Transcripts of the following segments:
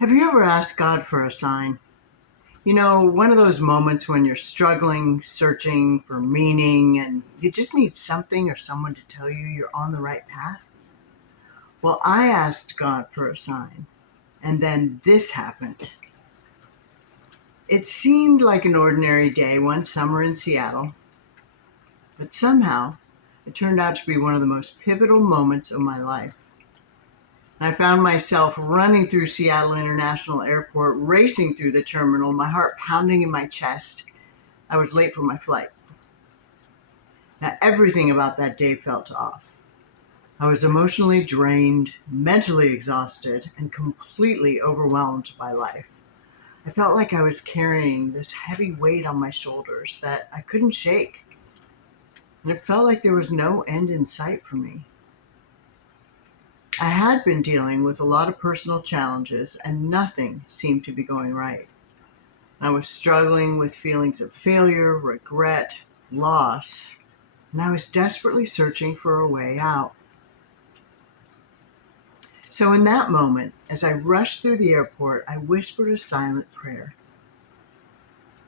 Have you ever asked God for a sign? You know, one of those moments when you're struggling, searching for meaning, and you just need something or someone to tell you you're on the right path? Well, I asked God for a sign, and then this happened. It seemed like an ordinary day one summer in Seattle, but somehow it turned out to be one of the most pivotal moments of my life. I found myself running through Seattle International Airport, racing through the terminal, my heart pounding in my chest. I was late for my flight. Now, everything about that day felt off. I was emotionally drained, mentally exhausted, and completely overwhelmed by life. I felt like I was carrying this heavy weight on my shoulders that I couldn't shake, and it felt like there was no end in sight for me. I had been dealing with a lot of personal challenges, and nothing seemed to be going right. I was struggling with feelings of failure, regret, loss, and I was desperately searching for a way out. So, in that moment, as I rushed through the airport, I whispered a silent prayer.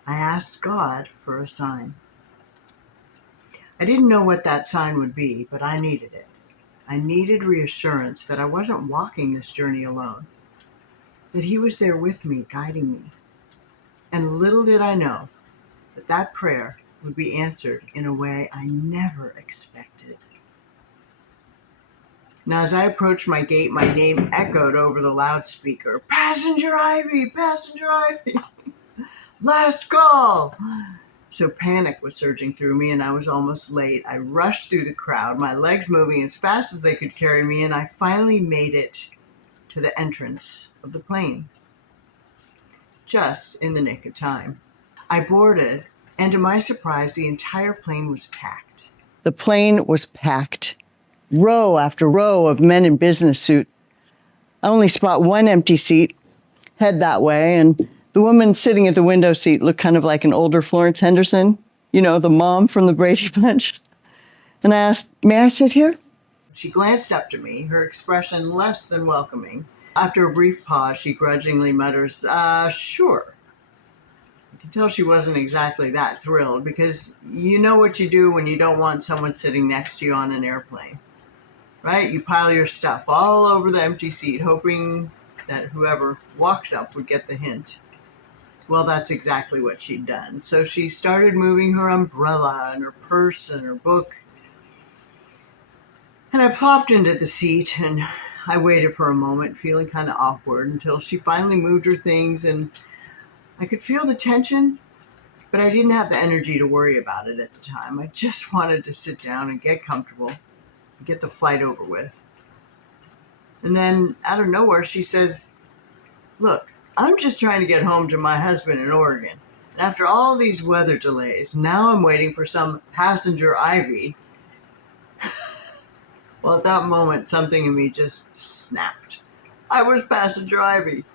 I asked God for a sign. I didn't know what that sign would be, but I needed it. I needed reassurance that I wasn't walking this journey alone, that He was there with me, guiding me. And little did I know that that prayer would be answered in a way I never expected. Now, as I approached my gate, my name echoed over the loudspeaker. Passenger Ivy! Passenger Ivy! Last call! So panic was surging through me, and I was almost late. I rushed through the crowd, my legs moving as fast as they could carry me, and I finally made it to the entrance of the plane, just in the nick of time. I boarded, and to my surprise, the entire plane was packed. The plane was packed. Row after row of men in business suits. I only spot one empty seat, head that way, and the woman sitting at the window seat looked kind of like an older Florence Henderson, the mom from the Brady Bunch. And I asked, "May I sit here?" She glanced up to me, her expression less than welcoming. After a brief pause, she grudgingly mutters, sure. I could tell she wasn't exactly that thrilled, because you know what you do when you don't want someone sitting next to you on an airplane, right? You pile your stuff all over the empty seat, hoping that whoever walks up would get the hint. Well, that's exactly what she'd done. So she started moving her umbrella and her purse and her book. And I plopped into the seat and I waited for a moment, feeling kind of awkward, until she finally moved her things, and I could feel the tension, but I didn't have the energy to worry about it at the time. I just wanted to sit down and get comfortable, and get the flight over with. And then out of nowhere, she says, "Look, I'm just trying to get home to my husband in Oregon. And after all these weather delays, now I'm waiting for some passenger Ivy." Well, at that moment, something in me just snapped. I was passenger Ivy.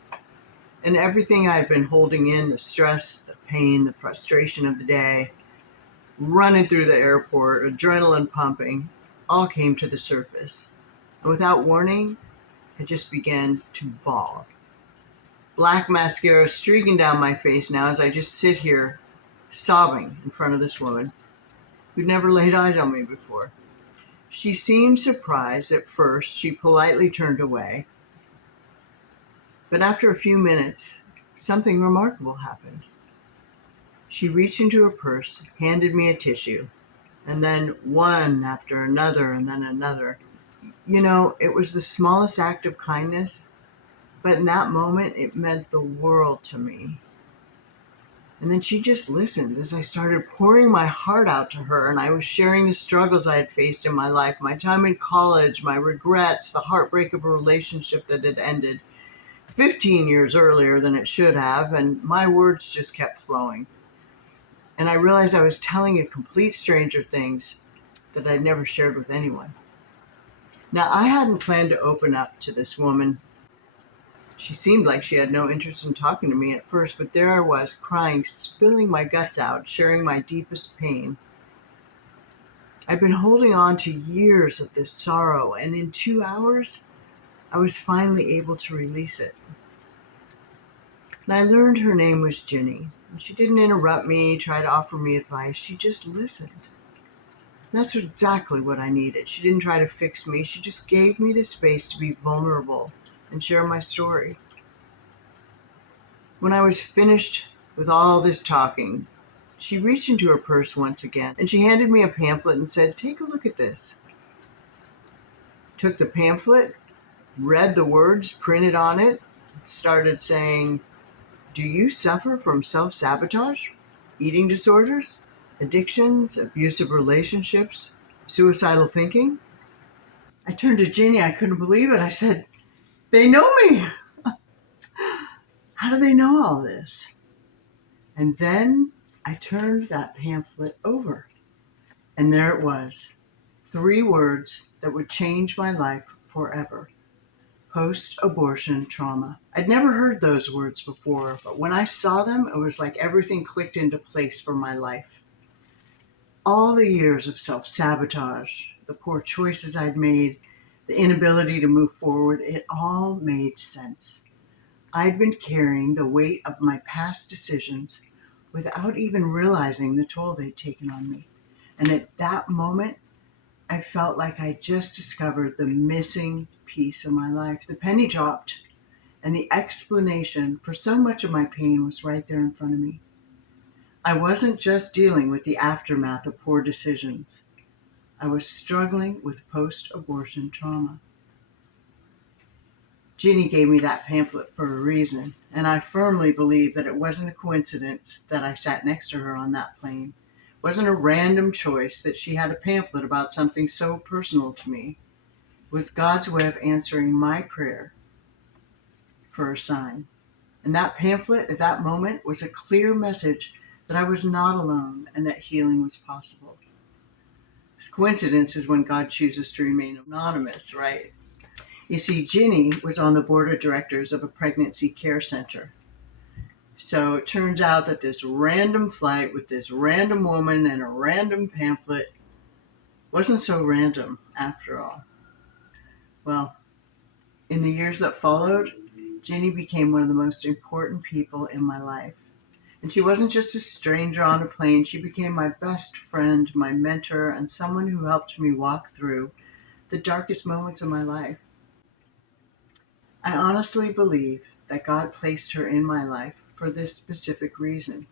And everything I had been holding in, the stress, the pain, the frustration of the day, running through the airport, adrenaline pumping, all came to the surface. And without warning, I just began to bawl. Black mascara streaking down my face now as I just sit here sobbing in front of this woman who'd never laid eyes on me before. She seemed surprised at first. She politely turned away. But after a few minutes, something remarkable happened. She reached into her purse, handed me a tissue, and then one after another and then another. It was the smallest act of kindness, but in that moment, it meant the world to me. And then she just listened as I started pouring my heart out to her, and I was sharing the struggles I had faced in my life, my time in college, my regrets, the heartbreak of a relationship that had ended 15 years earlier than it should have, and my words just kept flowing. And I realized I was telling a complete stranger things that I'd never shared with anyone. Now, I hadn't planned to open up to this woman. She seemed like she had no interest in talking to me at first, but there I was, crying, spilling my guts out, sharing my deepest pain. I'd been holding on to years of this sorrow, and in 2 hours, I was finally able to release it. And I learned her name was Ginny. And she didn't interrupt me, try to offer me advice. She just listened. And that's exactly what I needed. She didn't try to fix me. She just gave me the space to be vulnerable and share my story. When I was finished with all this talking, she reached into her purse once again, and she handed me a pamphlet and said, "Take a look at this." Took the pamphlet, read the words printed on it, started saying, "Do you suffer from self-sabotage, eating disorders, addictions, abusive relationships, suicidal thinking?" I turned to Ginny. I couldn't believe it. I said, "They know me. How do they know all this?" And then I turned that pamphlet over, and there it was. 3 words that would change my life forever. Post-abortion trauma. I'd never heard those words before, but when I saw them, it was like everything clicked into place for my life. All the years of self-sabotage, the poor choices I'd made, the inability to move forward, it all made sense. I'd been carrying the weight of my past decisions without even realizing the toll they'd taken on me. And at that moment, I felt like I just discovered the missing piece of my life. The penny dropped, and the explanation for so much of my pain was right there in front of me. I wasn't just dealing with the aftermath of poor decisions. I was struggling with post-abortion trauma. Ginny gave me that pamphlet for a reason, and I firmly believe that it wasn't a coincidence that I sat next to her on that plane. It wasn't a random choice that she had a pamphlet about something so personal to me. It was God's way of answering my prayer for a sign. And that pamphlet at that moment was a clear message that I was not alone and that healing was possible. This coincidence is when God chooses to remain anonymous, right? You see, Ginny was on the board of directors of a pregnancy care center. So it turns out that this random flight with this random woman and a random pamphlet wasn't so random after all. Well, in the years that followed, Ginny became one of the most important people in my life. And she wasn't just a stranger on a plane. She became my best friend, my mentor, and someone who helped me walk through the darkest moments of my life. I honestly believe that God placed her in my life for this specific reason.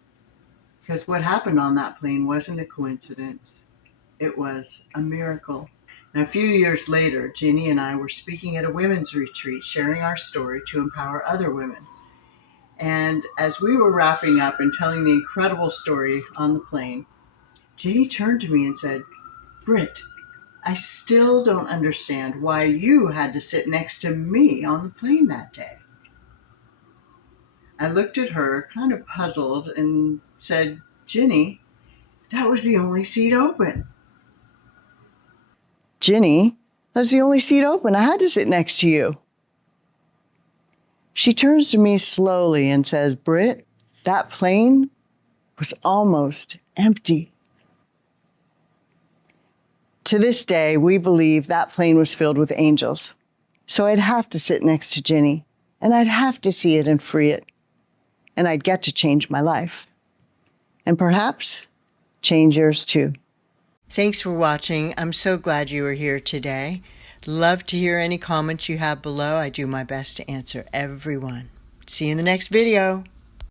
Because what happened on that plane wasn't a coincidence. It was a miracle. And a few years later, Ginny and I were speaking at a women's retreat, sharing our story to empower other women. And as we were wrapping up and telling the incredible story on the plane, Ginny turned to me and said, "Britt, I still don't understand why you had to sit next to me on the plane that day." I looked at her, kind of puzzled, and said, "Ginny, that was the only seat open." "Ginny, that was the only seat open. I had to sit next to you." She turns to me slowly and says, "Britt, that plane was almost empty." To this day, we believe that plane was filled with angels. So I'd have to sit next to Ginny, and I'd have to see it and free it. And I'd get to change my life. And perhaps change yours too. Thanks for watching. I'm so glad you were here today. Love to hear any comments you have below. I do my best to answer everyone. See you in the next video.